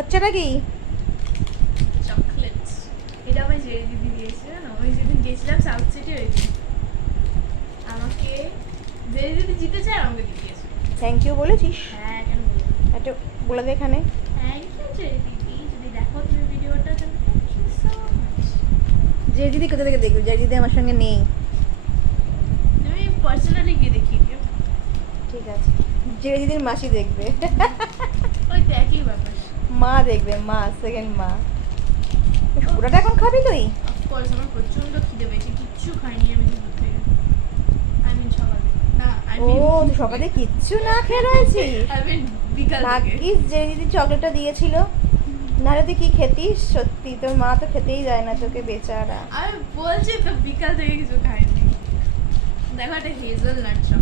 হচ্ছেটা কি? চকলেটস। এটা আমার জেরি দিদি দিয়েছিল না, আমি যেদিন গেছিলাম সাউথ সিটি ওই দিন আমাকে জেরি দিদি জিতেছে আর আমাকে দিয়েছে। থ্যাংক ইউ বলেছিস? হ্যাঁ, কেন বলবো? একটু বলে দে এখানে। থ্যাংক ইউ জেরি দিদি, যদি দেখো তুমি ভিডিওটা তাহলে থ্যাংক ইউ সো মাচ। যে দিদি কোথা থেকে দেখবি? যে দিদি আমার সঙ্গে নেই। তুমি পার্সোনালি গিয়ে দেখিয়ে দিও। ঠিক আছে, যে দিদির মাসি দেখবে। ওই তো একই ব্যাপার। মা দেখবে, মা, সেকেন্ড মা। পুরোটা এখন খাবি তুই? অফকোর্স আমার প্রচন্ড খিদে পেয়েছে, কিচ্ছু খাইনি আমি দুপুর থেকে। আই মিন সকালে না, আই ও, মিন তুই সকালে কিচ্ছু না খেয়ে রয়েছিস? আই মিন বিকাল থেকে। ভাগ্যিস যে দিদি চকলেটটা দিয়েছিল, নাহলে তুই কি খেতিস? সত্যি তোর মা তো খেতেই যায় না তোকে, বেচারা। আমি বলছি তো বিকাল থেকে কিছু খাইনি। দেখো একটা হেজেলনাট চকলেট।